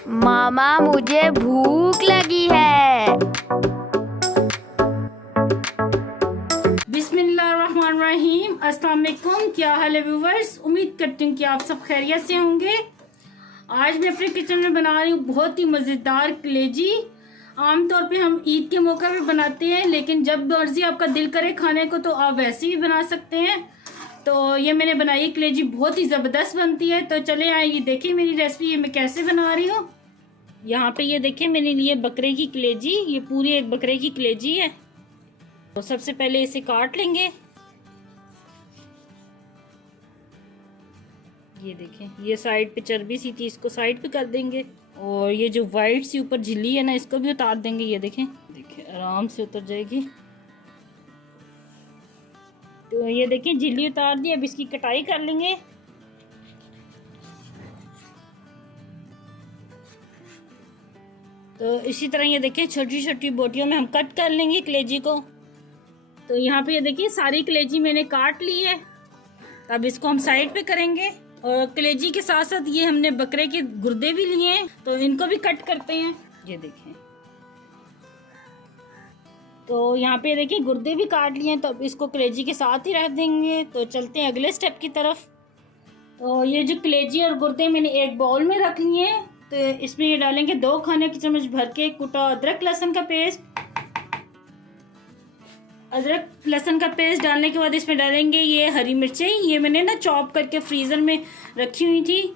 मामा मुझे भूख लगी है। बिस्मिल्लाहिर्रहमानिर्रहीम। अस्सलाम वालेकुम। क्या हाल है व्यूवर्स? उम्मीद करती हूँ कि आप सब खैरियत से होंगे। आज मैं अपने किचन में बना रही हूँ बहुत ही मज़ेदार कलेजी। आमतौर पे हम ईद के मौका पे बनाते हैं, लेकिन जब मर्जी आपका दिल करे खाने को तो आप वैसे भी बना सकते हैं। तो ये मैंने बनाई कलेजी, बहुत ही ज़बरदस्त बनती है। तो चले आइए देखिए मेरी रेसिपी, ये मैं कैसे बना रही हूँ। यहाँ पे ये देखिए मैंने लिए बकरे की कलेजी, ये पूरी एक बकरे की कलेजी है। तो सबसे पहले इसे काट लेंगे। ये देखें, ये साइड पे चर्बी सी थी, इसको साइड पे कर देंगे। और ये जो वाइट सी ऊपर झिल्ली है ना, इसको भी उतार देंगे। ये देखें, आराम से उतर जाएगी। तो ये देखें झिल्ली उतार दी। अब इसकी कटाई कर लेंगे। तो इसी तरह ये देखें छोटी छोटी बोटियों में हम कट कर लेंगे कलेजी को। तो यहाँ पे ये देखिए सारी कलेजी मैंने काट ली है। अब इसको हम साइड पे करेंगे। और कलेजी के साथ साथ ये हमने बकरे के गुर्दे भी लिए हैं, तो इनको भी कट करते हैं। ये देखें, तो यहाँ पे देखिए गुर्दे भी काट लिए हैं, तो अब इसको कलेजी के साथ ही रख देंगे। तो चलते हैं अगले स्टेप की तरफ। तो ये जो कलेजी और गुर्दे मैंने एक बाउल में रख लिए हैं। तो इसमें ये डालेंगे 2 खाने की चम्मच भर के कुटा अदरक लहसुन का पेस्ट। अदरक लहसुन का पेस्ट डालने के बाद इसमें डालेंगे ये हरी मिर्चें। ये मैंने ना चॉप करके फ्रीज़र में रखी हुई थी,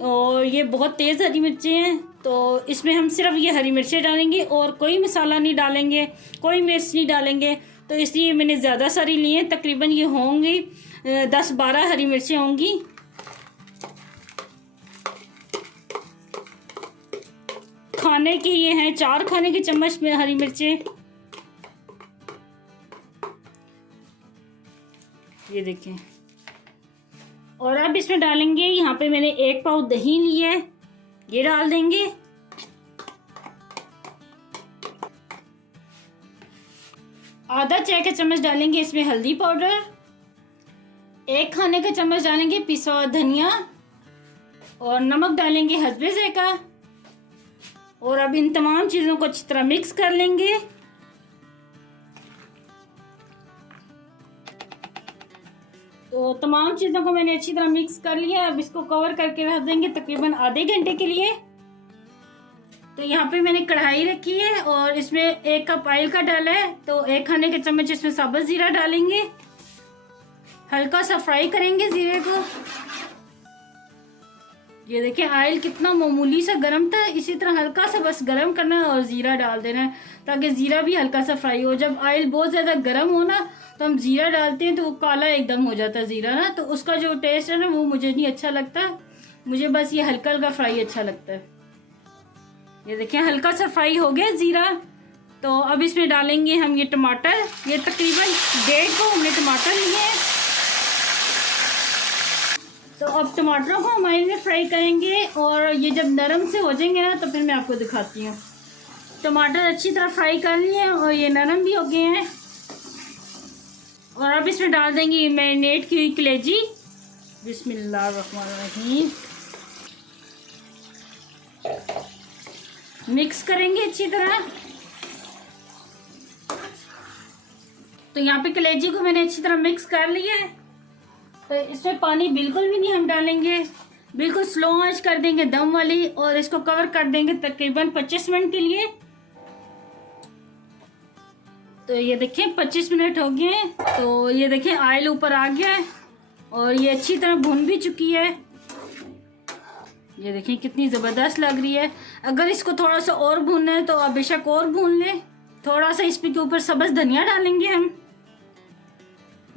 और ये बहुत तेज़ हरी मिर्चें हैं। तो इसमें हम सिर्फ ये हरी मिर्चें डालेंगे और कोई मसाला नहीं डालेंगे, कोई मिर्च नहीं डालेंगे। तो इसलिए मैंने ज़्यादा सारी ली हैं, तकरीबन ये होंगी 10-12 हरी मिर्चें होंगी। खाने की ये हैं 4 खाने की चम्मच में हरी मिर्चें। ये देखें। और अब इसमें डालेंगे, यहाँ पे मैंने 1 पाव दही लिया है, ये डाल देंगे। आधा चाय का चम्मच डालेंगे इसमें हल्दी पाउडर। 1 खाने का चम्मच डालेंगे पिसा हुआ धनिया। और नमक डालेंगे हस्बे ज़ायक़ा। और अब इन तमाम चीज़ों को अच्छी तरह मिक्स कर लेंगे। तो तमाम चीज़ों को मैंने अच्छी तरह मिक्स कर लिया। अब इसको कवर करके रख देंगे तकरीबन आधे घंटे के लिए। तो यहाँ पे मैंने कढ़ाई रखी है और इसमें 1 कप ऑयल का डाला है। तो 1 खाने के चम्मच इसमें साबुत ज़ीरा डालेंगे। हल्का सा फ्राई करेंगे ज़ीरे को। ये देखिए ऑयल कितना मामूली सा गर्म था, इसी तरह हल्का सा बस गर्म करना है और ज़ीरा डाल देना है, ताकि ज़ीरा भी हल्का सा फ्राई हो। जब ऑयल बहुत ज़्यादा गर्म हो ना, तो हम ज़ीरा डालते हैं तो वो काला एकदम हो जाता है ज़ीरा ना, तो उसका जो टेस्ट है ना वो मुझे नहीं अच्छा लगता। मुझे बस ये हल्का हल्का फ्राई अच्छा लगता है। ये देखिए हल्का सा फ्राई हो गया ज़ीरा। तो अब इसमें डालेंगे हम ये टमाटर। ये तकरीबन 1.5 को हमने टमाटर लिए हैं। तो अब टमाटरों को हम ऑयल में फ्राई करेंगे, और ये जब नरम से हो जाएंगे ना तो फिर मैं आपको दिखाती हूँ। टमाटर अच्छी तरह फ्राई कर लिए हैं और ये नरम भी हो गए हैं। और अब इसमें डाल देंगे ये मैरिनेट की हुई कलेजी। बिस्मिल्लाहिर्रहमानिर्रहीम। मिक्स करेंगे अच्छी तरह। तो यहाँ पे कलेजी को मैंने अच्छी तरह मिक्स कर लिया है। तो इसमें पानी बिल्कुल भी नहीं हम डालेंगे, बिल्कुल स्लो आंच कर देंगे दम वाली, और इसको कवर कर देंगे तकरीबन 25 मिनट के लिए। तो ये देखें 25 मिनट हो गए हैं। तो ये देखें ऑयल ऊपर आ गया है और ये अच्छी तरह भुन भी चुकी है। ये देखें कितनी ज़बरदस्त लग रही है। अगर इसको थोड़ा सा और भूनना है तो आप बेशक और भून लें। थोड़ा सा इस पे के ऊपर सब्ज़ धनिया डालेंगे हम।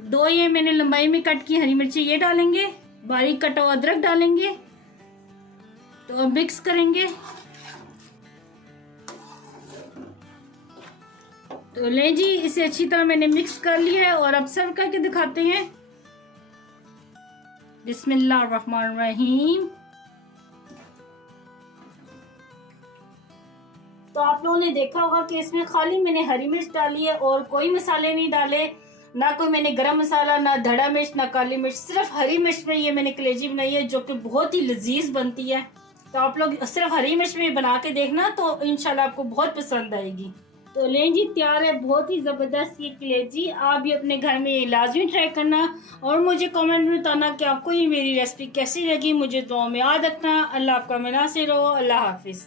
2 ये मैंने लंबाई में कट की हरी मिर्ची ये डालेंगे। बारीक कटा हुआ अदरक डालेंगे। तो अब मिक्स करेंगे। तो ले जी, इसे अच्छी तरह मैंने मिक्स कर लिया है और अब सर्व करके दिखाते हैं। बिस्मिल्लाहिर्रहमानिर्रहीम। तो आप लोगों ने देखा होगा कि इसमें खाली मैंने हरी मिर्च डाली है और कोई मसाले नहीं डाले, ना कोई मैंने गरम मसाला, ना धड़ा मिर्च, ना काली मिर्च, सिर्फ हरी मिर्च में ये मैंने कलेजी बनाई है, जो कि बहुत ही लजीज बनती है। तो आप लोग सिर्फ हरी मिर्च में बना के देखना, तो इंशाल्लाह आपको बहुत पसंद आएगी। तो लें जी, तैयार है बहुत ही ज़बरदस्त ये कलेजी। आप भी अपने घर में ये लाजमी ट्राई करना और मुझे कमेंट में बताना कि आपको ये मेरी रेसिपी कैसी लगी। मुझे दुआ में याद रखना। अल्लाह आपका में नासिर हो। अल्लाह हाफिज़।